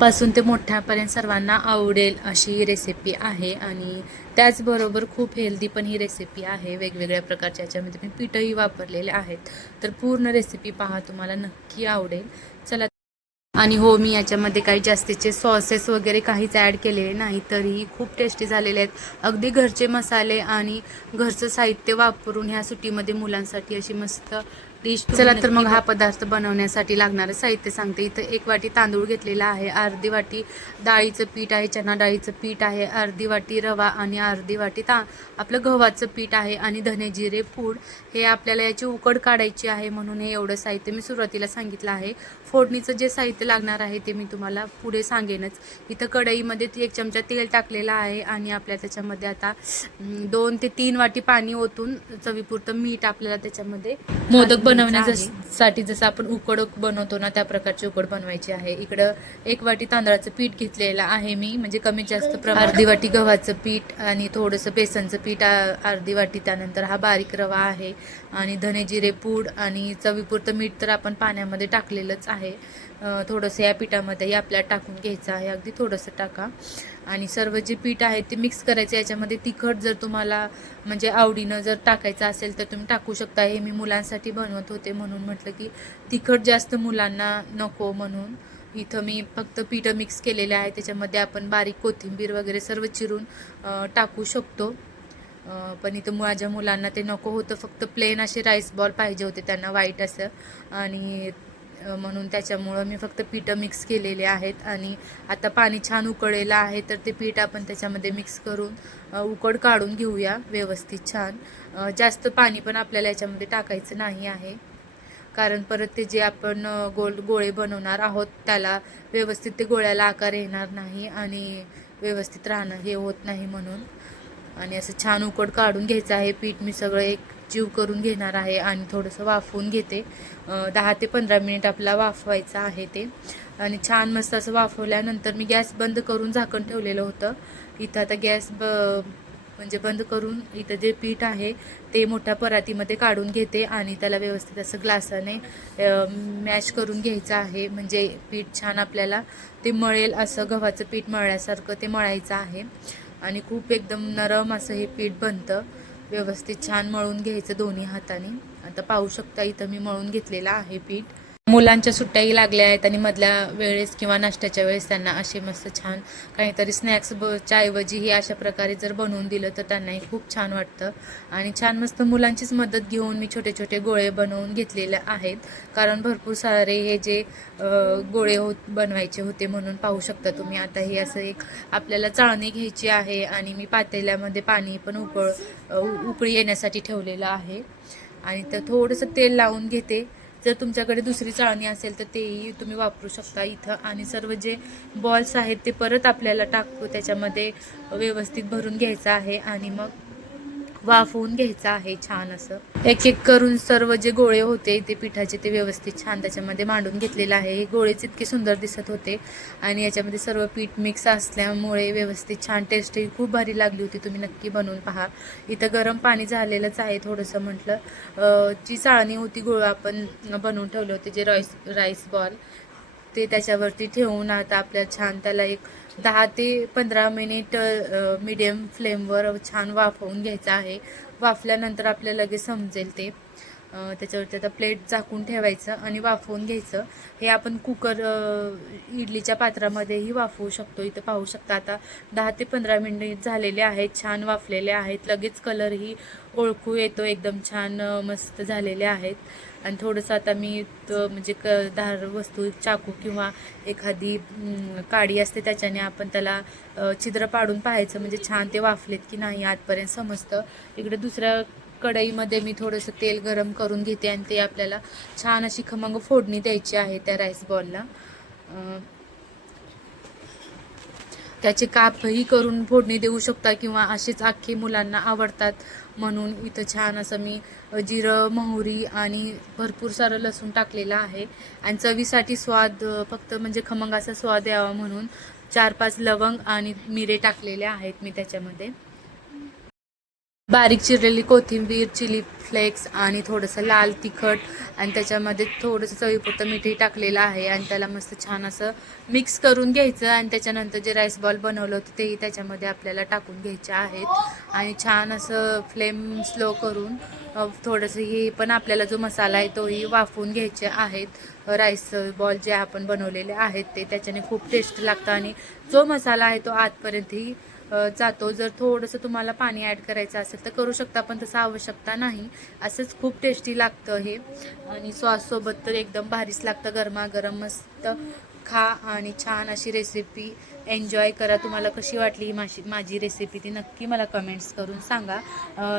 पासून ते मोठ्यापर्यंत सर्वांना आवडेल अशी रेसिपी आहे आणि त्याचबरोबर खूप हेल्दी पण ही रेसिपी आहे. वेगवेगळ्या प्रकारच्या याच्यामध्ये मी पीठही वापरलेले आहेत. तर पूर्ण रेसिपी पहा, तुम्हाला नक्की आवडेल. चला. आणि हो, मी याच्यामध्ये काही जास्तीचे सॉसेस वगैरे काहीच ॲड केलेले नाही, तरीही खूप टेस्टी झालेले आहेत. अगदी घरचे मसाले आणि घरचं साहित्य वापरून ह्या सुट्टीमध्ये मुलांसाठी अशी मस्त डिश. चला तर मग हा पदार्थ बनवण्यासाठी लागणारं साहित्य सांगते. इथं 1 वाटी तांदूळ घेतलेला आहे, अर्धी वाटी डाळीचं पीठ आहे, चना डाळीचं पीठ आहे, अर्धी वाटी रवा आणि अर्धी वाटी आपलं गव्हाचं पीठ आहे आणि धने जिरे पूड. हे आपल्याला याची उकड काढायची आहे, म्हणून हे एवढं साहित्य मी सुरुवातीला सांगितलं आहे. फोडणीचं जे साहित्य लागणार आहे ते मी तुम्हाला पुढे सांगेनच. इथं कढईमध्ये 1 चमचा तेल टाकलेलं आहे आणि आपल्या त्याच्यामध्ये आता 2 ते 3 वाटी पाणी ओतून चवीपुरतं मीठ आपल्याला त्याच्यामध्ये मोदक बनवण्यासाठी जसं आपण उकड बनवतो ना, त्या प्रकारची उकड बनवायची आहे. इकडं 1 वाटी तांदळाचं पीठ घेतलेलं आहे मी, म्हणजे कमीत जास्त प्रमाणात. अर्धी वाटी गव्हाचं पीठ आणि थोडंसं बेसनचं पीठ अर्धी वाटी. त्यानंतर हा बारीक रवा आहे आणि धने जिरे पूड आणि चवीपुरतं मीठ तर आपण पाण्यामध्ये टाकलेलंच आहे. थोडंसं या पिठामध्येही आपल्याला टाकून घ्यायचं आहे, अगदी थोडंसं टाका. आणि सर्व जे पीठ आहे ते मिक्स करायचं. याच्यामध्ये तिखट जर तुम्हाला म्हणजे आवडीनं जर टाकायचं असेल तर तुम्ही टाकू शकता. हे मी मुलांसाठी बनवत होते म्हणून म्हटलं की तिखट जास्त मुलांना नको, म्हणून इथं मी फक्त पीठ मिक्स केलेलं आहे. त्याच्यामध्ये आपण बारीक कोथिंबीर वगैरे सर्व चिरून टाकू शकतो. पण इथं माझ्या मुलांना ते नको होतं, फक्त प्लेन असे राईस बॉल पाहिजे होते त्यांना, वाईट असं. आणि म्हणून त्याच्यामुळं मी फक्त पीठं मिक्स केलेले आहेत. आणि आता पाणी छान उकळलेलं आहे, तर ते पीठ आपण त्याच्यामध्ये मिक्स करून उकड काढून घेऊया व्यवस्थित छान. जास्त पाणी पण आपल्याला याच्यामध्ये टाकायचं नाही आहे, कारण परत ते जे आपण गोळे बनवणार आहोत त्याला व्यवस्थित ते गोळ्याला आकार येणार नाही आणि व्यवस्थित राहणं हे होत नाही म्हणून. आणि असं छान उकड काढून घ्यायचं आहे. पीठ मी सगळं एक जीव करून घेणार आहे आणि थोडंसं वाफवून घेते. 10 ते 15 मिनिट आपला वाफवायचं आहे ते. आणि छान मस्त असं वाफवल्यानंतर मी गॅस बंद करून झाकण ठेवलेलं होतं. इथं आता गॅस म्हणजे बंद करून इथं जे पीठ आहे ते मोठ्या परातीमध्ये काढून घेते आणि त्याला व्यवस्थित असं ग्लासाने मॅश करून घ्यायचं आहे. म्हणजे पीठ छान आपल्याला ते मळेल असं, गव्हाचं पीठ मळल्यासारखं ते मळायचं आहे. आणि खूप एकदम नरम असं हे पीठ बनतं. व्यवस्थित छान मळून घ्यायचं दोन्ही हाताने. आता पाहू शकता इथं मी मळून घेतलेलं आहे पीठ. मुलांच्या सुट्ट्याही लागल्या आहेत आणि मधल्या वेळेस किंवा नाश्त्याच्या वेळेस त्यांना असे मस्त छान काहीतरी स्नॅक्स च्या ऐवजी हे अशा प्रकारे जर बनवून दिलं तर त्यांनाही खूप छान वाटतं. आणि छान मस्त मुलांचीच मदत घेऊन मी छोटे छोटे गोळे बनवून घेतलेले आहेत, कारण भरपूर सारे हे जे गोळे बनवायचे होते, म्हणून पाहू शकता तुम्ही. आता हे असं एक आपल्याला चाळणी घ्यायची आहे आणि मी पातेल्यामध्ये पाणी पण उकळी येण्यासाठी ठेवलेलं आहे आणि तर थोडंसं तेल लावून घेते. जर तुमच्याकडे दुसरी चाळणी असेल तर तेही तुम्ही वापरू शकता इथं. आणि सर्व जे बॉल्स आहेत ते परत आपल्याला टाकतो त्याच्यामध्ये व्यवस्थित भरून घ्यायचं आहे आणि मग वाफवून घ्यायचं आहे छान असं. एक एक करून सर्व जे गोळे होते ते पिठाचे ते व्यवस्थित छान त्याच्यामध्ये मांडून घेतलेलं आहे. हे गोळेच इतके सुंदर दिसत होते आणि याच्यामध्ये सर्व पीठ मिक्स असल्यामुळे व्यवस्थित छान टेस्टही खूप भारी लागली होती. तुम्ही नक्की बनवून पहा. इथं गरम पाणी झालेलंच आहे थोडंसं. म्हटलं जी चाळणी होती गोळ आपण बनवून ठेवले होते जे राईस बॉल, ते त्याच्यावरती ठेवून आता आपल्याला छान त्याला एक 10 ते 15 मिनिट मीडियम फ्लेमवर छान वाफवून घ्यायचं आहे. वाफल्यानंतर आपल्याला लगेच समजेल ते. त्याच्यावरती आता प्लेट झाकून ठेवायचं आणि वाफवून घ्यायचं. हे आपण कुकर इडलीच्या पात्रामध्येही वाफवू शकतो. इथं पाहू शकता आता 10 ते 15 मिनिट झालेले आहेत, छान वाफलेले आहेत. लगेच कलरही ओळखू येतो, एकदम छान मस्त झालेले आहेत. आणि थोडंसं आता मी म्हणजे धार वस्तू चाकू किंवा एखादी काडी असते त्याच्याने आपण त्याला छिद्र पाडून पाहायचं, म्हणजे छान ते वाफलेत की नाही आतपर्यंत समजतं. इकडे दुसऱ्या कढईमध्ये मी थोडंसं तेल गरम करून घेते आणि ते आपल्याला छान अशी खमंग फोडणी द्यायची आहे त्या राईस बॉलला. त्याचे कापही करून फोडणी देऊ शकता किंवा असेच अख्खे मुलांना आवडतात म्हणून इथं छान असं मी जिरं, मोहरी आणि भरपूर सारं लसूण टाकलेलं आहे. आणि चवीसाठी स्वाद फक्त म्हणजे खमंग असा स्वाद यावा म्हणून 4-5 लवंग आणि मिरे टाकलेले आहेत मी त्याच्यामध्ये. बारीक चिरलेली कोथिंबीर, चिली फ्लेक्स आणि थोडंसं लाल तिखट आणि त्याच्यामध्ये थोडंसं चवीपुरतं मीठही टाकलेलं आहे आणि त्याला मस्त छान असं मिक्स करून घ्यायचं आणि त्याच्यानंतर जे राईस बॉल बनवलं होतं तेही त्याच्यामध्ये आपल्याला टाकून घ्यायचे आहेत आणि छान असं फ्लेम स्लो करून थोडंसं हे पण आपल्याला जो मसाला आहे तोही वाफवून घ्यायचे आहेत. राईस बॉल जे आपण बनवलेले आहेत ते त्याच्याने खूप टेस्ट लागतं आणि जो मसाला आहे तो आतपर्यंतही जातो. जर थोडंसं तुम्हाला पाणी ॲड करायचं असेल तर करू शकता, पण तसं आवश्यकता नाही. असंच खूप टेस्टी लागतं हे आणि सॉससोबत तर एकदम भारीच लागतं. गरमागरम मस्त खा आणि छान अशी रेसिपी एन्जॉय करा. तुम्हाला कशी वाटली माझी रेसिपी ती नक्की मला कमेंट्स करून सांगा.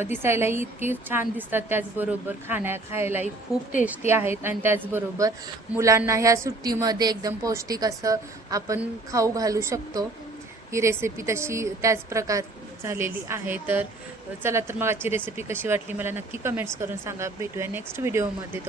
दिसायलाही इतकी छान दिसतात, त्याचबरोबर खायलाही खूप टेस्टी आहेत आणि त्याचबरोबर मुलांना ह्या सुट्टीमध्ये एकदम पौष्टिक असं आपण खाऊ घालू शकतो. ही रेसिपी तशी त्याच प्रकार झालेली आहे. तर चला तर मग आजची रेसिपी कशी वाटली मला नक्की कमेंट्स करून सांगा. भेटूया नेक्स्ट व्हिडिओमध्ये. तो